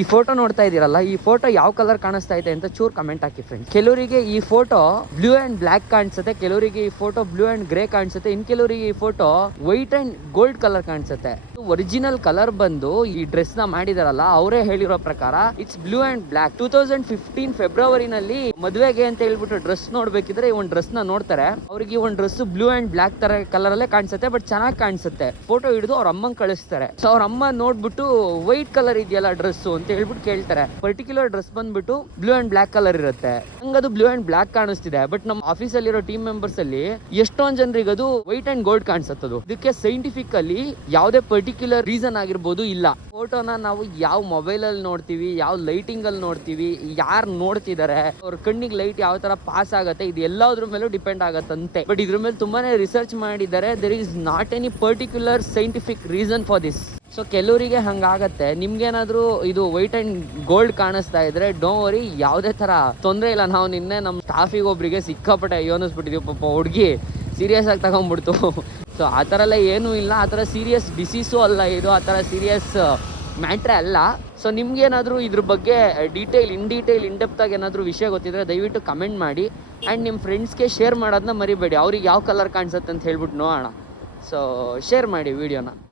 ಈ ಫೋಟೋ ನೋಡ್ತಾ ಇದೀರಲ್ಲ, ಈ ಫೋಟೋ ಯಾವ ಕಲರ್ ಕಾಣಿಸ್ತಾ ಇದೆ ಅಂತ ಚೂರ್ ಕಮೆಂಟ್ ಹಾಕಿ ಫ್ರೆಂಡ್ಸ್. ಕೆಲವರಿಗೆ ಈ ಫೋಟೋ ಬ್ಲೂ ಅಂಡ್ ಬ್ಲಾಕ್ ಕಾಣಿಸುತ್ತೆ, ಕೆಲವರಿಗೆ ಈ ಫೋಟೋ ಬ್ಲೂ ಅಂಡ್ ಗ್ರೇ ಕಾಣಿಸುತ್ತೆ, ಇನ್ ಕೆಲವರಿಗೆ ಈ photo white and gold colour ಕಾಣಿಸುತ್ತೆ. ಒರಿಜಿನಲ್ ಕಲರ್ ಬಂದು ಈ ಡ್ರೆಸ್ ನ ಮಾಡಿದಾರಲ್ಲ ಅವರೇ ಹೇಳಿರೋ ಪ್ರಕಾರ ಇಟ್ಸ್ ಬ್ಲೂ ಅಂಡ್ ಬ್ಲಾಕ್. 2015 ಫೆಬ್ರವರಿನಲ್ಲಿ ಮದುವೆಗೆ ಅಂತ ಹೇಳ್ಬಿಟ್ಟು ಡ್ರೆಸ್ ನೋಡ್ಬೇಕಿದ್ರೆ ಈ ಒಂದು ಡ್ರೆಸ್ ನ ನೋಡ್ತಾರೆ. ಅವ್ರಿಗೆ ಈ ಒಂದು ಡ್ರೆಸ್ ಬ್ಲೂ ಅಂಡ್ ಬ್ಲಾಕ್ ತರ ಕಲರ್ ಅಲ್ಲೇ ಕಾಣಿಸುತ್ತೆ, ಬಟ್ ಚೆನ್ನಾಗಿ ಕಾಣಿಸುತ್ತೆ. ಫೋಟೋ ಹಿಡಿದು ಅವ್ರ ಅಮ್ಮಂಗ್ ಕಳಿಸ್ತಾರೆ. ಸೊ ಅವ್ರ ಅಮ್ಮ ನೋಡ್ಬಿಟ್ಟು ವೈಟ್ ಕಲರ್ ಇದೆಯಲ್ಲ ಡ್ರೆಸ್ ಅಂತ ಹೇಳ್ಬಿಟ್ಟು ಕೇಳ್ತಾರೆ. ಪರ್ಟಿಕ್ಯುಲರ್ ಡ್ರೆಸ್ ಬಂದ್ಬಿಟ್ಟು ಬ್ಲೂ ಅಂಡ್ ಬ್ಲಾಕ್ ಕಲರ್ ಇರುತ್ತೆ. ಹಂಗದು ಬ್ಲೂ ಅಂಡ್ ಬ್ಲಾಕ್ ಕಾಣಿಸ್ತಿದೆ, ಬಟ್ ನಮ್ಮ ಆಫೀಸ್ ಅಲ್ಲಿರೋ ಟೀಮ್ ಮೆಂಬರ್ಸ್ ಅಲ್ಲಿ ಎಷ್ಟೊಂದ್ ಜನರಿಗೆ ಅದು ವೈಟ್ ಅಂಡ್ ಗೋಲ್ಡ್ ಕಾಣಿಸುತ್ತದು. ಇದಕ್ಕೆ ಸೈಂಟಿಫಿಕ್ ಅಲ್ಲಿ ಯಾವುದೇ ಪರ್ಟಿಕ್ಯುಲರ್ ರೀಸನ್ ಆಗಿರ್ಬೋದು ಇಲ್ಲ. ಫೋಟೋನ ನಾವು ಯಾವ ಮೊಬೈಲ್ ಅಲ್ಲಿ ನೋಡ್ತೀವಿ, ಯಾವ ಲೈಟಿಂಗ್ ಅಲ್ಲಿ ನೋಡ್ತೀವಿ, ಯಾರು ನೋಡ್ತಿದ್ದಾರೆ, ಅವ್ರ ಕಣ್ಣಿಗೆ ಲೈಟ್ ಯಾವ ತರ ಪಾಸ್ ಆಗುತ್ತೆ, ಇದು ಎಲ್ಲದ್ರ ಮೇಲೂ ಡಿಪೆಂಡ್ ಆಗತ್ತಂತೆ. ಬಟ್ ಇದ್ರ ಮೇಲೆ ತುಂಬಾನೇ ರಿಸರ್ಚ್ ಮಾಡಿದ್ದಾರೆ. There is not any particular scientific reason for this. So ಕೆಲವರಿಗೆ ಹಂಗಾಗತ್ತೆ. ನಿಮ್ಗೇನಾದ್ರೂ ಇದು ವೈಟ್ ಅಂಡ್ ಗೋಲ್ಡ್ ಕಾಣಿಸ್ತಾ ಇದ್ರೆ ಡೋಂಟ್ ವರಿ, ಯಾವುದೇ ತರ ತೊಂದರೆ ಇಲ್ಲ. ನಾವು ನಿನ್ನೆ ನಮ್ಮ ಸ್ಟಾಫಿಗೆ ಒಬ್ರಿಗೆ ಸಿಕ್ಕಾಪಟ್ಟೆ ಯೋನಿಸ್ಬಿಟ್ಟಿದೀವಿ. ಪಾಪ ಹುಡುಗಿ ಸೀರಿಯಸ್ ಆಗಿ ತಗೊಂಡ್ಬಿಡ್ತು. ಸೊ ಆ ಥರ ಎಲ್ಲ ಏನೂ ಇಲ್ಲ, ಆ ಥರ ಸೀರಿಯಸ್ ಡಿಸೀಸು ಅಲ್ಲ ಇದು, ಆ ಥರ ಸೀರಿಯಸ್ ಮ್ಯಾಟ್ರೇ ಅಲ್ಲ. ಸೊ ನಿಮ್ಗೇನಾದರೂ ಇದ್ರ ಬಗ್ಗೆ ಇನ್ ಡೆಪ್ತ್ ಆಗಿ ಏನಾದರೂ ವಿಷಯ ಗೊತ್ತಿದ್ರೆ ದಯವಿಟ್ಟು ಕಮೆಂಟ್ ಮಾಡಿ. ಆ್ಯಂಡ್ ನಿಮ್ಮ ಫ್ರೆಂಡ್ಸ್ಗೆ ಶೇರ್ ಮಾಡೋದನ್ನ ಮರಿಬೇಡಿ. ಅವ್ರಿಗೆ ಯಾವ ಕಲರ್ ಕಾಣಿಸುತ್ತೆ ಅಂತ ಹೇಳ್ಬಿಟ್ಟು ನೋಡೋಣ. ಸೊ ಶೇರ್ ಮಾಡಿ ವಿಡಿಯೋನ.